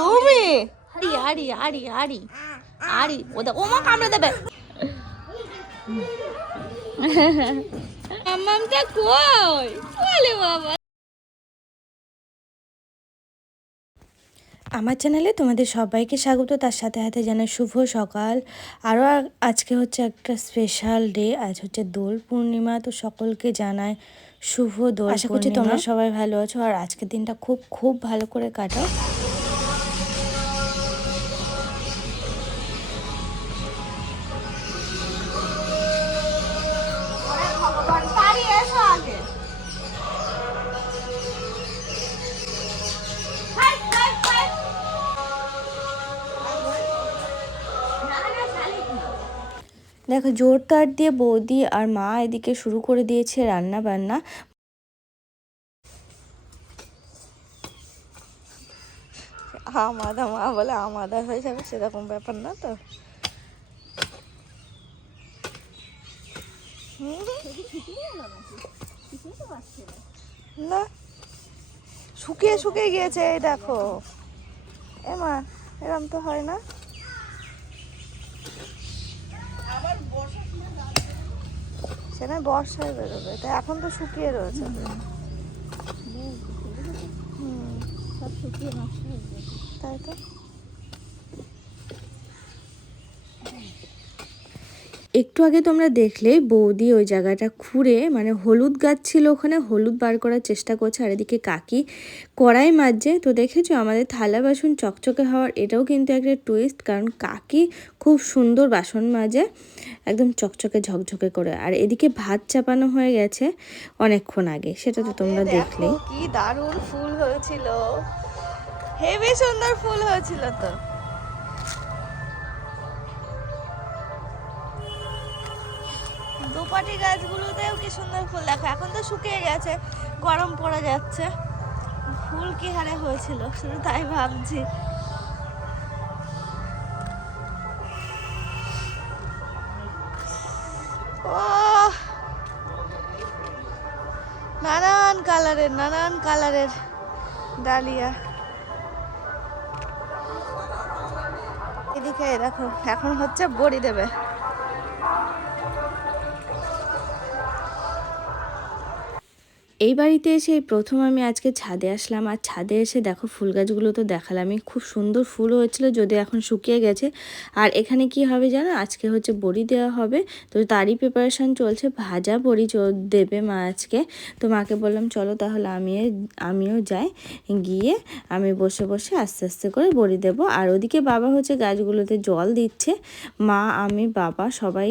তুমি আড়ি আড়ি আড়ি আড়ি ও দেখ ও মা কামড়ে দেবে মামটা কই বলে বাবা। আমার চ্যানেলে তোমাদের সবাইকে স্বাগত, তার সাথে সাথে জানাই শুভ সকাল। আরও আজকে হচ্ছে একটা স্পেশাল ডে, আজ হচ্ছে দোল পূর্ণিমা। তো সকলকে জানাই শুভ দোল। আশা করছি তোমরা সবাই ভালো আছো আর আজকের দিনটা খুব খুব ভালো করে কাটাও। দেখো জোর তার দিয়ে বৌদি আর মা এদিকে শুরু করে দিয়েছে রান্না বান্না। আমাদা মা বলে আমাদা হয়ে যাবে সেরকম ব্যাপার না তো। না শুকিয়ে শুকিয়ে গিয়েছে এই দেখো। এমা এরম তো হয় না। সেটা বর্ষায় বেরোবে, তাই এখন তো শুকিয়ে রয়েছে। তাই তো। একটু আগে তোমরা দেখলে বৌদি ওই জায়গাটা খুঁড়ে, মানে হলুদ গাছ ছিল ওখানে, হলুদ বার করার চেষ্টা করছে। আর এদিকে কাকি কড়াই মাজছে। তো দেখেছো আমাদের থালা বাসন চকচকে হওয়ার এটাও কিন্তু একটা টুইস্ট, কারণ কাকি খুব সুন্দর বাসন মাজে একদম চকচকে ঝকঝকে করে। আর এদিকে ভাত চাপানো হয়ে গেছে অনেকক্ষণ আগে, সেটা তো তোমরা দেখলে। কি দারুণ ফুল হয়েছিল, হেবি সুন্দর ফুল হয়েছিল। তো দুপাটি গাছগুলোতেও কি সুন্দর ফুল দেখো। এখন তো শুকিয়ে গেছে, গরম পড়ে যাচ্ছে। ফুল কি হারে হয়েছিল শুধু তাই ভাবছি। ও নানান কালারের ডালিয়া। এদিকে দেখো এখন হচ্ছে বড়ি দেবে। এই বাড়িতে এসে এই প্রথম আমি আজকে ছাদে আসলাম। আর ছাদে এসে দেখো ফুল গাছগুলো তো দেখালামই, খুব সুন্দর ফুল হয়েছিল, যদিও এখন শুকিয়ে গেছে। আর এখানে কি হবে জানো, আজকে হচ্ছে বড়ি দেওয়া হবে। তো তারই প্রিপারেশান চলছে, ভাজা বড়ি দেবে মা আজকে। তো মাকে বললাম চলো তাহলে আমিও যাই, গিয়ে আমি বসে বসে আস্তে আস্তে করে বড়ি দেব। আর ওদিকে বাবা হচ্ছে গাছগুলোতে জল দিচ্ছে। মা আমি বাবা সবাই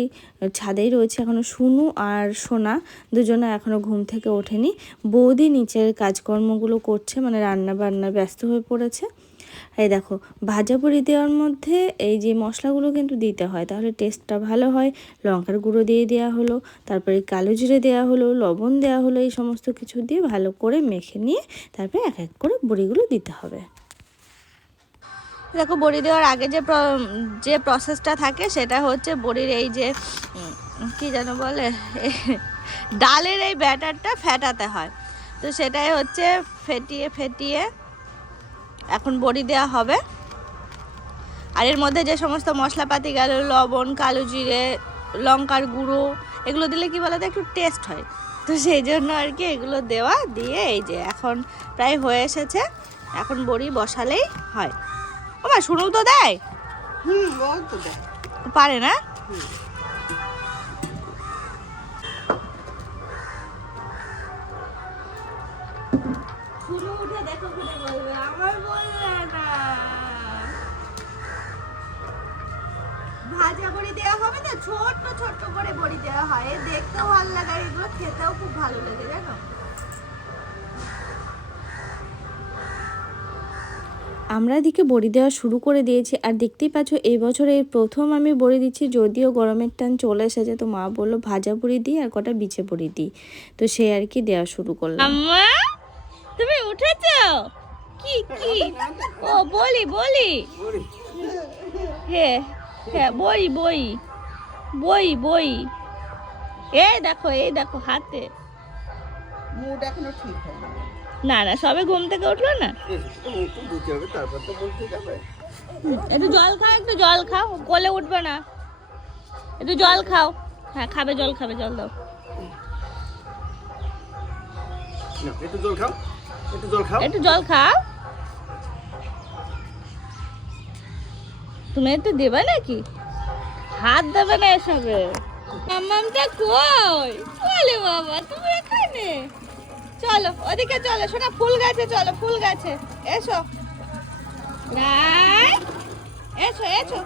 ছাদেই রয়েছে এখনও। শুনু আর সোনা দুজনে এখনও ঘুম থেকে ওঠেনি। বৌদি নিচের কাজকর্মগুলো করছে, মানে রান্না বান্নায় ব্যস্ত হয়ে পড়েছে। এই দেখো ভাজা বড়ি দেওয়ার মধ্যে এই যে মশলাগুলো কিন্তু দিতে হয়, তাহলে টেস্টটা ভালো হয়। লঙ্কার গুঁড়ো দিয়ে দেওয়া হলো, তারপরে কালো জিরে দেওয়া হলো, লবণ দেওয়া হলো, এই সমস্ত কিছু দিয়ে ভালো করে মেখে নিয়ে তারপরে এক এক করে বড়িগুলো দিতে হবে। দেখো বড়ি দেওয়ার আগে যে প্রসেসটা থাকে সেটা হচ্ছে বড়ির এই যে কি যেন বলে ডালের এই ব্যাটারটা ফেটাতে হয়। তো সেটাই হচ্ছে ফেটিয়ে এখন বড়ি দেওয়া হবে। আর এর মধ্যে যে সমস্ত মশলাপাতি গেল, লবণ, কালো জিরে, লঙ্কার গুঁড়ো, এগুলো দিলে কি বলতো একটু টেস্ট হয়। তো সেই জন্য আর কি এগুলো দেওয়া দিয়ে এই যে এখন প্রায় হয়ে এসেছে, এখন বড়ি বসালেই হয়। ও মা শুনুও তো দেয়, পারে না। শুনু উঠে দেখো খুলে বলবে আমার বলবে না। ভাজা বড়ি দেওয়া হবে তো, ছোট্ট ছোট্ট করে বড়ি দেওয়া হয়, দেখতেও ভালো লাগে, এগুলো খেতেও খুব ভালো লাগে জানো। আমরা এদিকে বড়ি দেওয়া শুরু করে দিয়েছি। আর দেখতেই পাচ্ছ এই বছর এই প্রথম আমি বড়ি দিচ্ছি, যদিও গরমের টান চলে এসেছে। তো মা বললো ভাজা বড়ি দিই আর কটা বিছে বড়ি দিই, তো সে আর কি দেওয়া শুরু করলাম। আম্মা তুমি উঠেছো? কি ও বলি হ্যাঁ বই এই দেখো হাতে। মুড এখনো ঠিক হয়নি। না না, সবে ঘুম থেকে উঠলো না। মুখ ধুতে হবে, তারপর তো বলতে যাবে। একটু জল খাও, একটু জল খাও, কোলে উঠবে না। একটু জল খাও। হ্যাঁ খাবে, জল খাবে, জল দাও। না, একটু জল খাও, একটু জল খাও। একটু জল খাও। তুমি একটু দেবে নাকি? হাত দেবে না এসবে। মাম্মামটা কই? বলে বাবা তুমি এখানে। চলো ওদিকে চলো, শোনা ফুল গাছে চলো, ফুল গাছে এসো। রাই এসো এসো।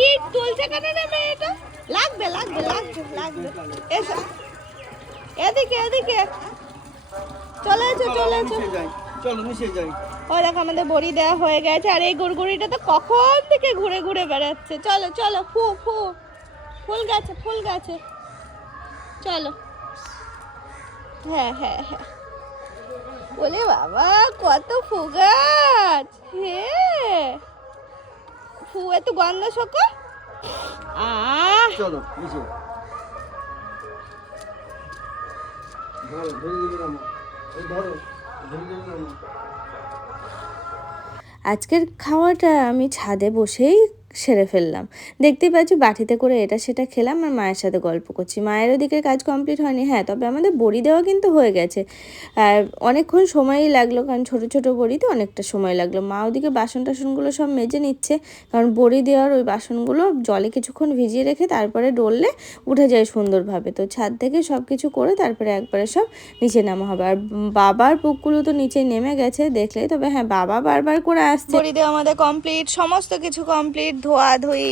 ইট তুলছে কেন রে মেয়েটা? লাগবে লাগবে লাগবে লাগবে। এসো এদিকে এদিকে চলে এসো, চলে এসো। মিশে যাই, চলো মিশে যাই। ও দেখো আমাদের বড়ি দেওয়া হয়ে গেছে, আর এই গুড়গুড়িটা তো কখন থেকে ঘুরে ঘুরে বেড়াচ্ছে। চলো চলো, ফু ফু, ফুল গাছে ফুল গাছে চলো। হ্যাঁ হ্যাঁ হ্যাঁ, বলে বাবা কত ফু গাছ। হ্যাঁ ফু, এত গন্ধ শোকো। চলো মিশে। ধরো, ধরে ধরে নামো। এই ধরো, ধরে ধরে নামো। আজকের খাওয়াটা আমি ছাদে বসেই সেরে ফেললাম। দেখতেই পাচ্ছি বাটিতে করে এটা সেটা খেলাম আর মায়ের সাথে গল্প করছি। মায়ের ওদিকে কাজ কমপ্লিট হয়নি, হ্যাঁ তবে আমাদের বড়ি দেওয়া কিন্তু হয়ে গেছে। আর অনেকক্ষণ সময়ই লাগলো, কারণ ছোট ছোট বড়িতে অনেকটা সময় লাগলো। মা ওদিকে বাসন টাসনগুলো সব মেজে নিচ্ছে, কারণ বড়ি দেওয়ার ওই বাসনগুলো জলে কিছুক্ষণ ভিজিয়ে রেখে তারপরে ডললে উঠে যায় সুন্দরভাবে। তো ছাদ থেকে সব কিছু করে তারপরে একবারে সব নিচে নামা হবে। আর বাবার পুকগুলো তো নিচে নেমে গেছে দেখলে, তবে হ্যাঁ বাবা বারবার করে আসছে। বড়ি দেওয়া আমাদের কমপ্লিট, সমস্ত কিছু কমপ্লিট, ধোয়া ধুই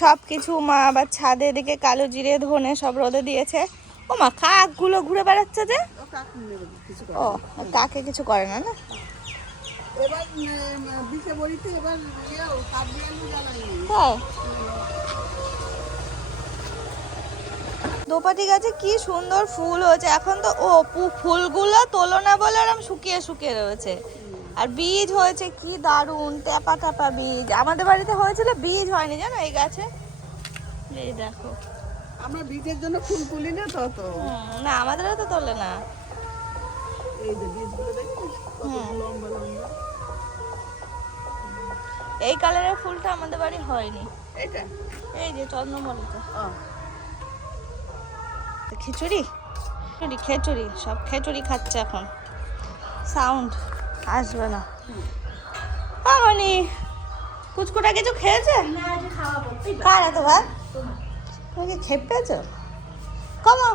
সব কিছু। মা আবার ছাদে এদিকে কালো জিরে ধনে সব রোদে দিয়েছে। ও মা, কাকগুলো ঘুরে বেড়াচ্ছে যে। ও কাকে কিছু করে না না। এবার বিশে বড়িতে এবার কাবলি আলু জ্বালাইনি। হ্যাঁ, দোপাটি গাছে কি সুন্দর ফুল হয়েছে এখন তো। ও ফুলগুলো তোলো না বলে আরাম শুকিয়ে শুকিয়ে রয়েছে। আর বীজ হয়েছে কি দারুণ, ট্যাপা ট্যাপা বীজ। আমাদের বাড়িতে হয়েছিল, বীজ হয়নি জানো এই গাছে। এই দেখো, আমরা বীজের জন্য ফুল তুলি না তত। না আমাদেরও তো তোলে না। এই যে বীজগুলো দেখছিস কত লম্বা লম্বা। এই কালারের ফুলটা আমাদের বাড়ি হয়নি। এটা এই যে চন্দ্রমল্লিকা। ও খিচুড়ি খিচুড়ি খিচুড়ি, সব খিচুড়ি খাচ্ছে এখন। সাউন্ড আসবে না। মামনি কুচকুটা কিছু খেয়েছে? কার এত ভাত? তুমি কি খেয়ে পেয়েছো? কমো,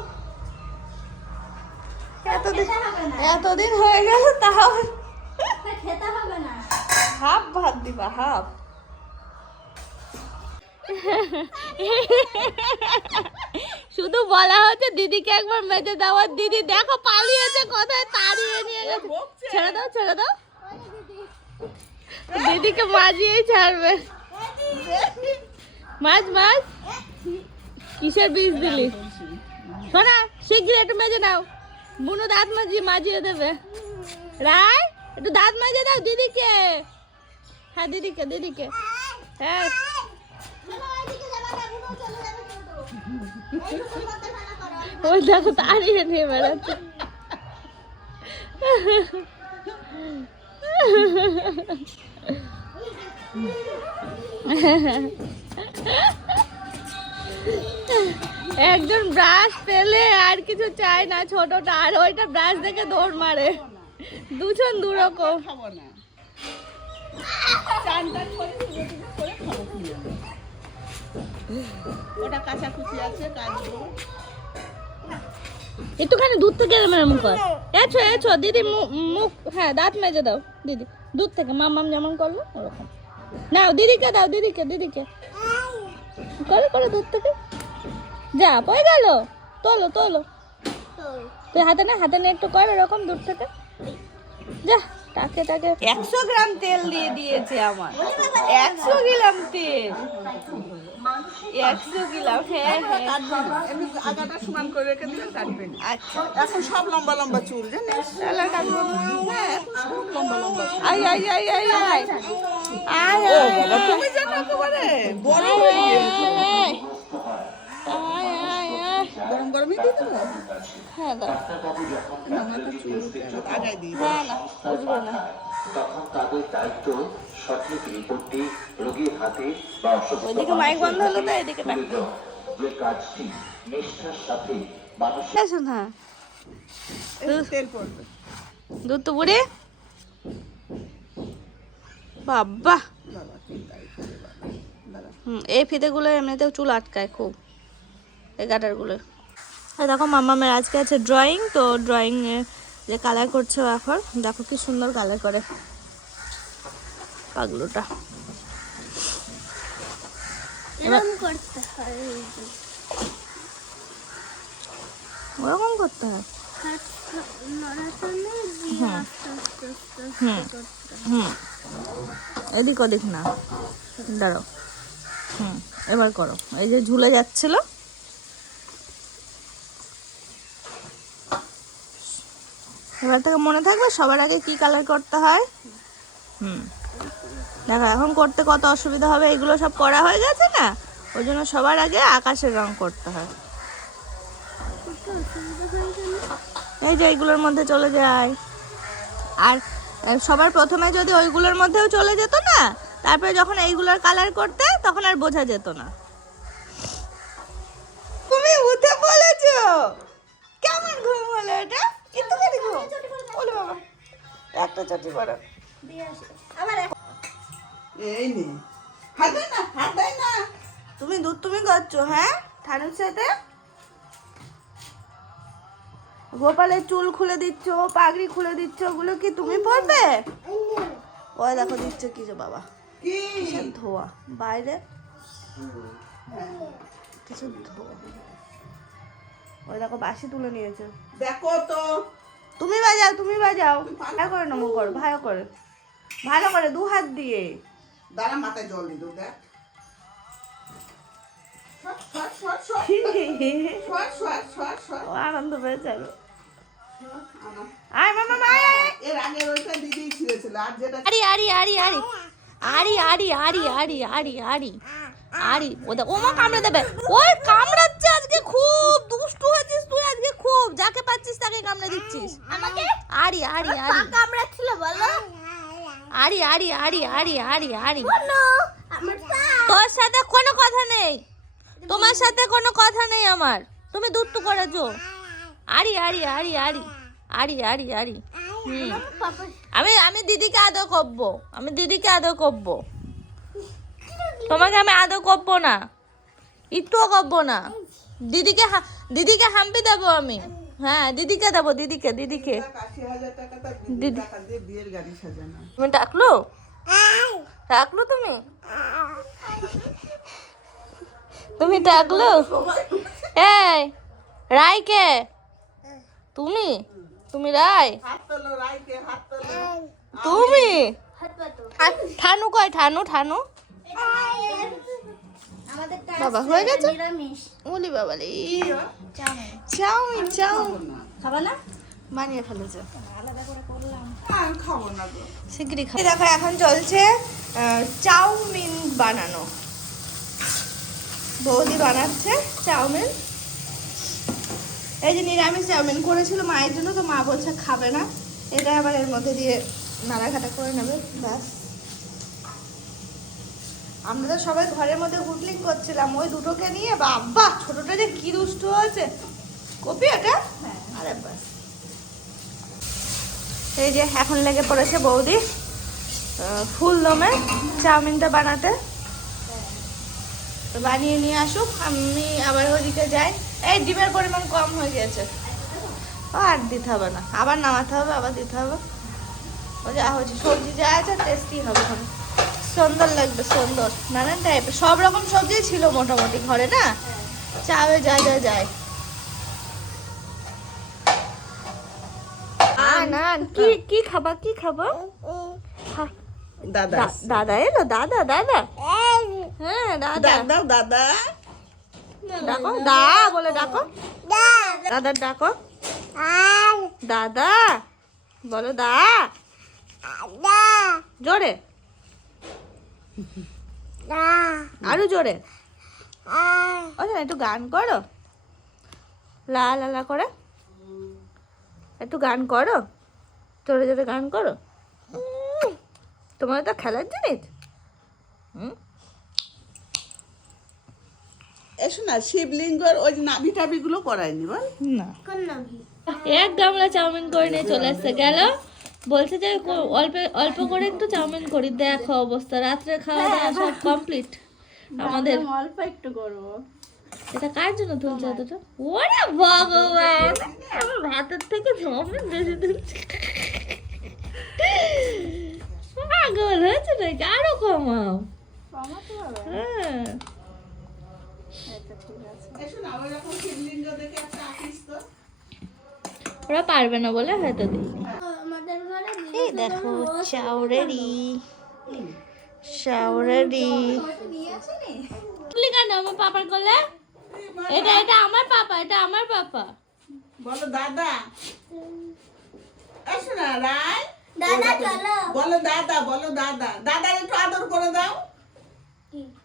এতদিন হয়ে গেল তাও খেতে হবে না। হাফ ভাত দিবা, হাফ। শুধু বলা হচ্ছে দিদিকে একবার মেজে দাও, আর দিদি দেখো পালিয়েছে কোথায়, তাড়িয়ে নিয়ে গেছে। ছেড়ে দাও ছেড়ে দাও, দিদিকে মাঝিয়েই ছাড়বে। মাছ মাছ কিসের বীজ দিলি? শোনা শিগগির একটু মেজে নাও, বুনু দাঁত মাজিয়ে দেবে। রায় একটু দাঁত মাজিয়ে দাও দিদিকে। হ্যাঁ দিদিকে দিদিকে, হ্যাঁ ওই দেখো তাড়িয়ে নিয়ে বেড়াচ্ছে। একজন ব্রাশ পেলে আর কিছু চায় না ছোটটা, আর ওইটা ব্রাশ দেখে দৌড় মারে। দুজন দুরকম। খাবো না। চানটা করে করে খাবো কি আমি। ওটা কাঁচা কুচি আছে কাজু। একটুখানি দুধ থেকে এরম কর। এছো এছো দিদি, মুখ হ্যাঁ দাঁত মেজে দাও দিদি, দুধ থেকে মাম্মাম যেমন করলো ওরকম। নাও দিদিকে দাও, দিদিকে দিদিকে করে করে দুধ থেকে। যা পড়ে গেল, তোলো তোলো। তুই হাতে না, হাতে না একটু কর এরকম দুধ থেকে। যা টাকে টাকে 100 গ্রাম তেল দিয়ে দিয়েছে আমার। 100 গ্রাম তেল, 100 গ্রাম। হ্যাঁ হ্যাঁ কাটবে না। এমনি আগাটা সমান করে রেখে দিলে কাটবে না। আচ্ছা এখন সব লম্বা লম্বা চুল জানিস? তাহলে কাটবো না। হ্যাঁ এখন সব লম্বা লম্বা চুল। আই আই আই আই আই আই ও বাবা তুমি জানো একেবারে বড় হয়ে গিয়েছে। আই আই আই গরম গরমই দিয়ে দেবো। হ্যাঁ দাও। না মাথা চুল আগায় দিয়ে দেবো। হ্যাঁ না বুঝবো না। তখন তাদের দায়িত্ব সঠিক রিপোর্টটি রোগীর হাতে বা ওইদিকে মাইক বন্ধ হলো তো এদিকে তুলে দেওয়া, যে কাজটি নিষ্ঠার সাথে মানুষের আসো না এই তেল পড়বে। দুধ তো বুড়ি বাবা। বাবা কি তাই করে বাবা। দাঁড়া। এই ফিতেগুলো এমনিতেও চুল আটকায় খুব, এই গাটারগুলো। আর দেখো মাম্মামের আজকে আছে ড্রয়িং, তো ড্রয়িং যে কালার করছে ও এখন, দেখো কি সুন্দর কালার করে পাগলুটা। এরকম করতে হয়, ওরকম করতে হয়। হাত নড়াচড়া দিয়ে আস্তে আস্তে আস্তে হুম। আস্তে করতে হয়। হুম, এদিক ওদিক না, দাঁড়াও। এবার করো। এই যে ঝুলে যাচ্ছিল, এবার থেকে মনে থাকবে সবার আগে কি কালার করতে হয়। দেখো এখন করতে কত অসুবিধা হবে, এগুলো সব করা হয়ে গেছে না, ওই জন্য সবার আগে আকাশের রং করতে হয়। করতে অসুবিধা হয় কেন? এই যে এইগুলোর মধ্যে চলে যায়, আর সবার প্রথমে যদি ওইগুলোর মধ্যেও চলে যেত না, তারপরে যখন এইগুলোর কালার করতে তখন আর বোঝা যেত না। তুমি উঠে বলেছো, কেমন ঘুম হলো এটা? একটুখানি ঘুম। ওলে বাবা, একটা চটি পড়ো। দিয়ে আসি। আবার এই নে। হাত দেয় না, হাত দেয় না। তুমি দুধ তুমি করছো, হ্যাঁ ঠানুর সাথে। গোপালের চুল খুলে দিচ্ছ, পাগড়ি খুলে দিচ্ছ, ওগুলো কি তুমি পরবে? ওই দেখো দিচ্ছে কি যে বাবা, কি? কিসের ধোয়া বাইরে, কিছু ধোয়া। ওই দেখো বাসি তুলে নিয়েছে। দেখো তো। তুমি বাজাও, তুমি বাজাও। ভালো করে নমো করো, ভালো করে, ভালো করে 2 হাত দিয়ে। দাঁড়া মাথায় জল দিল দেখ। Shot, shot, shot, shot. Shot, shot, shot, shot. ও আনন্দ পেয়েছে। আমার। আয় মামা আয় আয়। এর আগের ওইটা দিদি ছিঁড়েছিল, আর যেটা আরি আরি আরি আরি আরি আরি আরি আরি আরি আরি আরি ওদের ওমা কামড়ে দেবে। ওই কামড়াচ্ছে আজকে, খুব দুষ্টু হয়েছিস তুই আজকে, খুব যাকে পাচ্ছিস তাকে কামড়ে দিচ্ছিস। আমাকে আরি আরি আরি কামড়াচ্ছিল বলো? আরি আরি আরি আরি আরি আরি কোনো আমার পা। তোর সাথে কোনো কথা নেই, তোমার সাথে কোনো কথা নেই আমার, তুমি দুষ্টু করেছো। আরি আরি আরি আরি আরি আরি আরি পাপা আমি দিদিকে আদর করবো, আমি দিদিকে আদর করবো, তোমাকে আমি আদর করবো না, একটুও করবো না। দিদিকে হাম্পি দেবো আমি, হ্যাঁ দিদিকে দেবো, দিদিকে 80,000 টাকা তার দিদির টাকা দিয়ে বিয়ের গাড়ি সাজানো। তুমি ডাকলো, ডাকলো তুমি, তুমি ডাকলো। এই রায়কে, তুমি তুমি রায়, হাত তোলো রাইকে, হাত তোলো। তুমি হাত পাতো। ঠানু কয়, ঠানু ঠানু। আমাদের বাবা হয়ে গেছে, নিরামিষ ওলি বাবা রে, চাউমিন। চাউমিন চাউমিন খাবা না? বানিয়ে ফেলেছে, আলাদা করে করলাম। আমি খাবো না গো। শিগগিরই খাও। দেখো এখন চলছে চাউমিন বানানো, বৌদি বানাচ্ছে চাউমিন। এই যে নিরামিষ চাউমিন করেছিল মায়ের জন্য, তো মা বলছে খাবে না, এটা আবার এর মধ্যে দিয়ে নাড়াঘাটা করে নেবে, ব্যাস। আমরা তো সবাই ঘরের মধ্যে হুটলিং করছিলাম ওই দুটোকে নিয়ে, বাবা ছোটটা যে কি দুষ্ট হয়েছে। কপি এটা, আরে ব্যাস। এই যে এখন লেগে পড়েছে বৌদি ফুল দমে চাউমিনটা বানাতে, তো বানিয়ে নিয়ে আসুক, আমি আবার ওদিকে যাই। এই ডিমের পরিমাণ কম হয়ে গেছে, আর দিতে হবে না, আবার নামাতে হবে, আবার দিতে হবে। ও যা হচ্ছে সবজি যা আছে টেস্টি হবে, এখন সুন্দর লাগবে, সুন্দর নানান টাইপের সব রকম সবজি ছিল মোটামুটি ঘরে না, চাবে যা যা যায়। না কি কি খাবা, কি খাবা? দাদা দাদা এলো, দাদা দাদা, হ্যাঁ দাদা, দাও দাদা। ডাকো দা বলে ডাকো, দাদা ডাকো, দাদা বলো, দা জোরে, আরো জোরে। আচ্ছা একটু গান করো, লা লা লা করে একটু গান করো, জোরে জোরে গান করো। তোমার তো খেলার জিনিস। এসো না, শিবলিঙ্গর ওই নাভি টাভি গুলো করায়নি বল। না, কোন নাভি? এক গামলা চাউমিন করে নিয়ে চলে আসছে। গেল বলছে যে অল্প অল্প করে একটু চাউমিন করি। দেখো অবস্থা, রাত্রে খাওয়া দাওয়া সব কমপ্লিট আমাদের। অল্প একটু করবো। এটা কার জন্য তুলছে এতটা? ওরে ভগবান, আমার ভাতের থেকে চাউমিন বেশি তুলছে। পাগল হয়েছে নাকি? আরো কমাও। কমাতে হবে। হ্যাঁ, আচ্ছা ঠিক আছে। এসো না, ওই রকম শিবলিঙ্গ দেখে একটা আঁকিস তো। ওরা পারবে না বলে হয়তো দিই। আমাদের ঘরে এই দেখো চাউরেরি, চাউরেরি। তুলি কেন আমার পাপার কোলে? এটা এটা আমার পাপা, এটা আমার পাপা। বলো দাদা। এসো না রায়, দাদা চলো। বলো দাদা, বলো দাদা। দাদার একটু আদর করে দাও।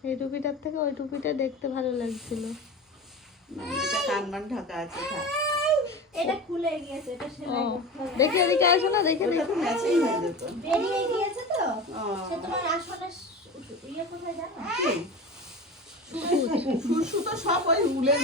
এই টুপিটার থেকে ওই টুপিটা দেখতে ভালো লাগছিল। না, এটা কানবান ঢাকা আছে, থাক। এটা খুলে গিয়েছে, এটা সেলাই ও, করতে হবে। দেখে এদিকে আসো না, দেখে ওটা দেখে। তো ম্যাচিং হয়ে যেত। বেরিয়ে গিয়েছে তো। ও, সে তোমার আসলে ইয়ে কোথায় জানো? সুসু তো সব ওই উলের